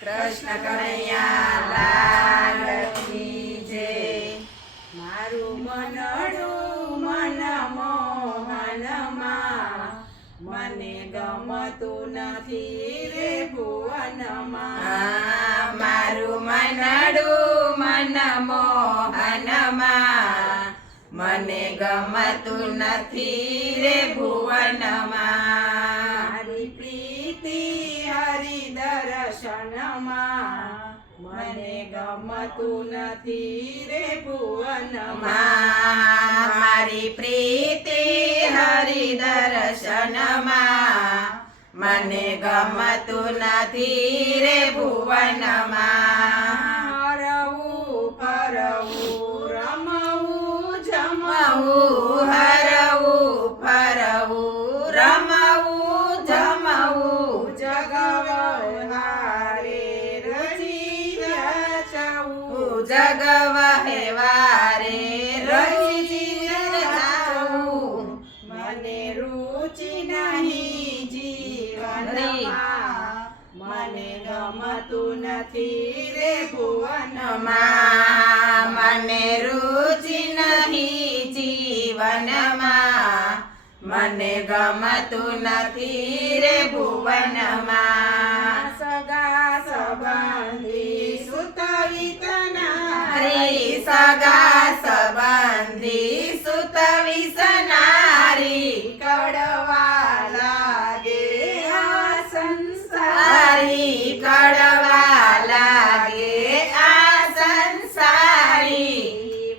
કૃષ્ણ કનૈયા લાલ કી જય. મારું મનડું મન મોહનમાં, મને ગમતું નથી રે ભુવનમાં. મારું મનડું મન મોહનમાં, મને ગમતું નથી રે ભુવનમાં. મારી પ્રીતિ હરિ દર્શનમાં, મને ગમતું નથી રે ભુવનમાં. મારી પ્રીતિ હરિ દર્શનમાં, મને ગમતું નથી રે ભુવનમાં. હરવું ફરવું રમવું જમવું, હરવું ફરવું રમવું જમવું, જગવહારે રચી રચવું, જગવહેવારે રચી રચવું. મને રુચિ નહીં જીવનમાં, મને ગમતું નથી રે ભુવનમાં. મને રુચિ નહીં જીવનમાં, મને ગમતું નથી રે ભુવનમાં. સગા સંબંધી સુત હરી સગા સંબંધી સુત વિસનારી, કડવા લાગે આ સંસાર, હરી કડવા લાગે આ સંસારી.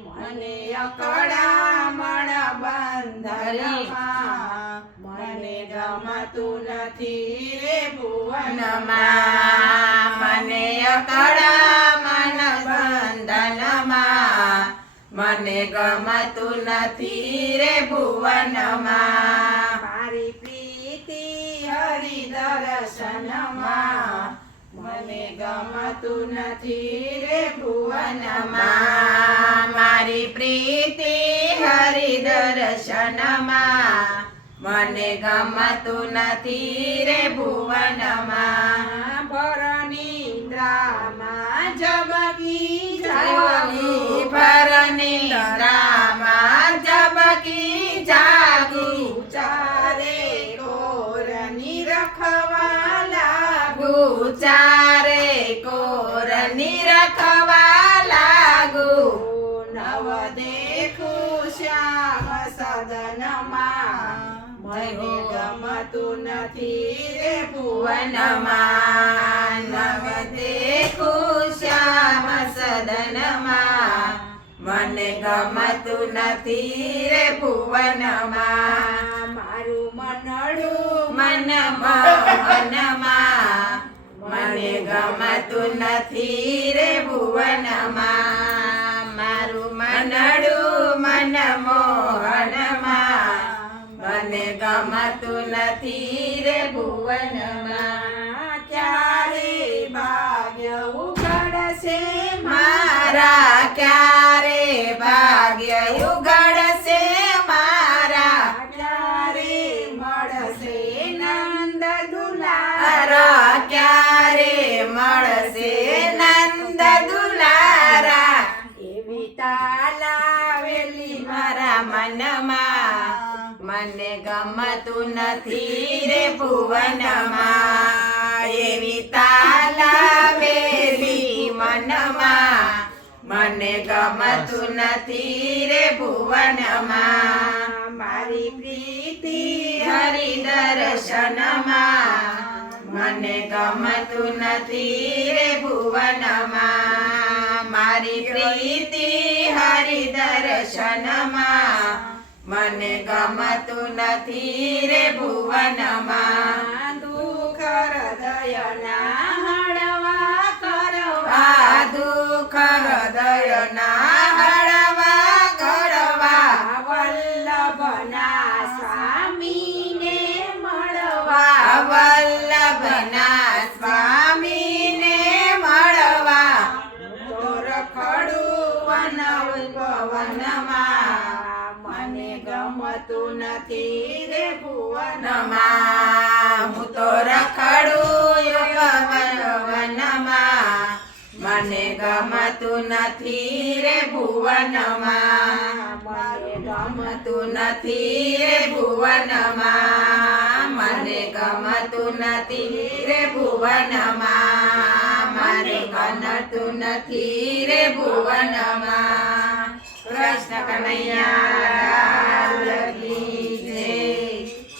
મને અકળામણ બંધનમાં, મને ગમતું નથી રે ભુવનમાં. મને અકળામણ બંધનમાં, મને ગમતું નથી રે ભુવનમાં. મારી પ્રીતિ હરિ દર્શનમાં, મને ગમતું નથી રે ભુવનમાં. મારી પ્રીતિ હરિ દર્શનમાં, મને ગમતું નથી રે ભુવનમાં. ભરનિદ્રામાં જબકી જાગી જાગું, ભરનિદ્રામાં જબકી જાગી, ચારે કોર નિરખવા લાગુ, ચારે કોર નિરખવા લાગુ. નવ દેખું શ્યામ સદનમાં, મને ગમતું નથી રે ભુવનમાં. નવ દેખું શ્યામ સદનમાં, મને ગમતું નથી રે ભુવનમાં. મારું મનડું મન મોહનમાં, મને ગમતું નથી રે ભુવનમાં. મારું મનડું મન મોહનમાં, મને ગમતું નથી રે ભુવનમાં. ક્યારે ભાગ્ય ઉઘડશે મારા ક્યારે ભાગ્ય ઉઘડશે મારા, ક્યારે મળશે નંદ દુલાર, મારા ક્યારે મળશે નંદ દુલારા. એવી તાલાવેલી મારા મનમાં, મને ગમતું નથી રે ભુવનમાં. એવી તાલાવેલી મનમાં, મને ગમતું નથી રે ભુવનમાં. મારી પ્રીતિ હરિ દર્શનમાં, મને ગમતું નથી રે ભુવનમાં. મારી પ્રીતિ હરિ દર્શનમાં, મને ગમતું નથી રે ભુવનમાં. દુઃખ હૃદયના હળવા કરવા, આ દુઃખ હૃદયના હળવા કરવા, વલ્લભના સ્વામીને મળવા, વલ્લભના સ્વામીને મળવા. તો રખડું વન ઉપવનમાં, મને ગમતું નથી રે ભુવનમાં. હું તો રખડું વનમાં, મને ગમતું નથી રે ભુવનમાં મને ગમતું નથી રે ભુવનમાં મને ગમતું નથી રે ભુવનમાં મને ગમતું નથી રે ભુવનમાં કૃષ્ણ કનૈયા